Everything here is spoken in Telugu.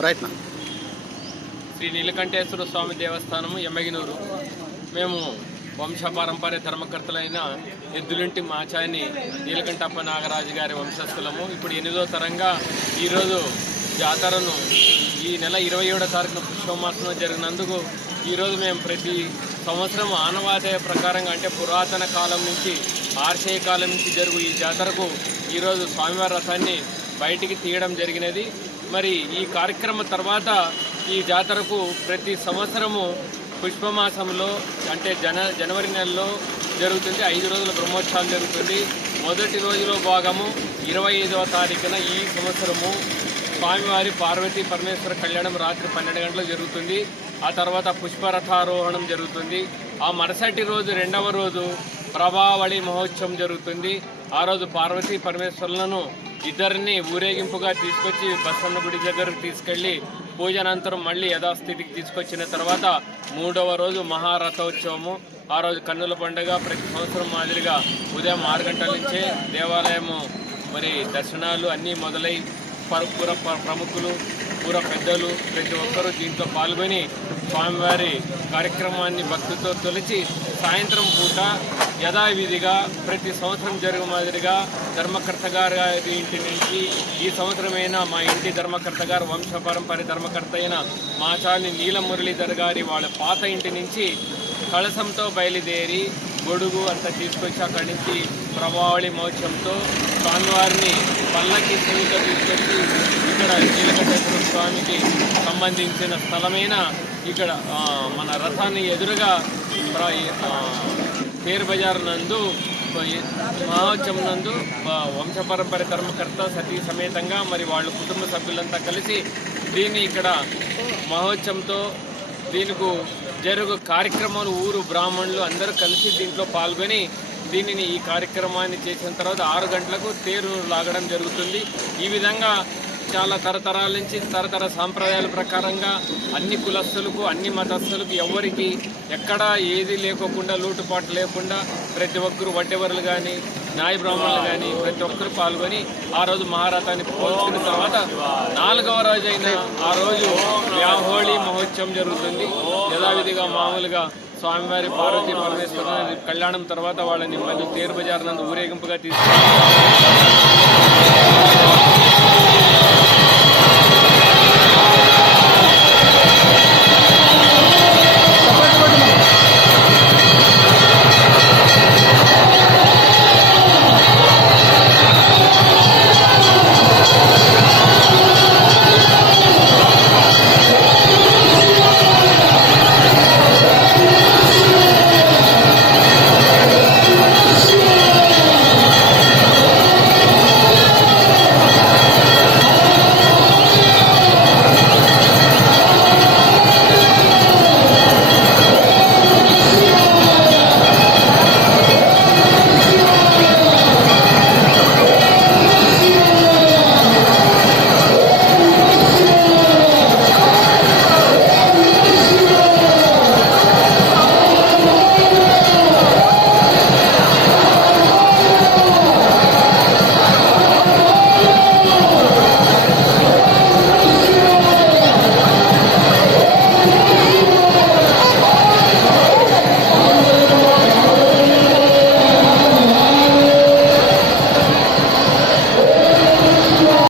ప్రయత్నం. శ్రీ నీలకంఠేశ్వర స్వామి దేవస్థానము ఎమ్మగినూరు. మేము వంశపారంపర్య ధర్మకర్తలైన ఎద్దులింటి మాచాని నీలకంఠప్ప నాగరాజు గారి వంశస్థులము. ఇప్పుడు ఎనిమిదో తరంగా ఈరోజు జాతరను ఈ నెల ఇరవై ఏడో తారీఖున పుష్పమాసంలో జరిగినందుకు ఈరోజు మేము ప్రతి సంవత్సరం ఆనవాదాయ ప్రకారంగా అంటే పురాతన కాలం నుంచి ఆర్షేయ కాలం నుంచి జరుగు ఈ జాతరకు ఈరోజు స్వామివారి రథాన్ని బయటికి తీయడం జరిగినది. మరి ఈ కార్యక్రమం తర్వాత ఈ జాతరకు ప్రతి సంవత్సరము పుష్పమాసంలో అంటే జన జనవరి నెలలో జరుగుతుంది. ఐదు రోజుల బ్రహ్మోత్సవం జరుగుతుంది. మొదటి రోజులో భాగము ఇరవై ఐదవ తారీఖున ఈ సంవత్సరము స్వామివారి పార్వతీ పరమేశ్వర కళ్యాణం రాత్రి పన్నెండు గంటలకు జరుగుతుంది. ఆ తర్వాత పుష్పరథారోహణం జరుగుతుంది. ఆ మరుసటి రోజు రెండవ రోజు ప్రభావళి మహోత్సవం జరుగుతుంది. ఆ రోజు పార్వతీ పరమేశ్వరులను ఇద్దరిని ఊరేగింపుగా తీసుకొచ్చి బసన్న గుడి దగ్గరకు తీసుకెళ్ళి పూజనంతరం మళ్ళీ యథాస్థితికి తీసుకొచ్చిన తర్వాత మూడవ రోజు మహారథోత్సవము. ఆ రోజు కన్నుల పండుగ. ప్రతి సంవత్సరం మాదిరిగా ఉదయం ఆరు గంటల నుంచే దేవాలయము మరి దర్శనాలు అన్నీ మొదలై పర- పుర ప్రముఖులు పూర పెద్దలు ప్రతి ఒక్కరూ దీంట్లో పాల్గొని స్వామివారి కార్యక్రమాన్ని భక్తితో తొలిచి సాయంత్రం పూట యథావిధిగా ప్రతి సంవత్సరం జరుగు మాదిరిగా ధర్మకర్త గారి ఇంటి నుంచి ఈ సంవత్సరమైనా మా ఇంటి ధర్మకర్త గారు వంశపరంపర ధర్మకర్త అయిన మాచాని నీల మురళీధర్ గారి వాళ్ళ పాత ఇంటి నుంచి కలసంతో బయలుదేరి గొడుగు అంతా తీసుకొచ్చి అక్కడి నుంచి ప్రభావళి మోక్షంతో స్వామివారిని పల్లకి సేవిక తీసుకొచ్చి ఇక్కడ నీలకంఠేశ్వర స్వామికి సంబంధించిన స్థలమైన ఇక్కడ మన రథాన్ని ఎదురుగా పేరు బజార్ నందు మహోత్సవం నందు వంశ వంశపరంపర కర్మకర్త సతీ సమేతంగా మరి వాళ్ళ కుటుంబ సభ్యులంతా కలిసి దీన్ని ఇక్కడ మహోత్సవంతో దీనికి జరుగు కార్యక్రమాలు ఊరు బ్రాహ్మణులు అందరూ కలిసి దీంట్లో పాల్గొని దీనిని ఈ కార్యక్రమాన్ని చేసిన తర్వాత ఆరు గంటలకు తేరు లాగడం జరుగుతుంది. ఈ విధంగా చాలా తరతరాల నుంచి తరతర సాంప్రదాయాల ప్రకారంగా అన్ని కులస్తులకు అన్ని మతస్థులకు ఎవరికి ఎక్కడా ఏది లేకోకుండా లోటుపాటు లేకుండా ప్రతి ఒక్కరు వడ్డెవరులు కానీ న్యాయ బ్రాహ్మణులు కానీ ప్రతి ఒక్కరు పాల్గొని ఆ రోజు మహారథాన్ని పోల్చుకున్న తర్వాత నాలుగవ రోజు అయిన ఆ రోజు వ్యాహోళి మహోత్సవం జరుగుతుంది. యథావిధిగా మామూలుగా స్వామివారి పార్వతీ పరమేశ్వర కళ్యాణం తర్వాత వాళ్ళని మళ్ళీ తేరు బజార్ నందు ఊరేగింపుగా తీసుకు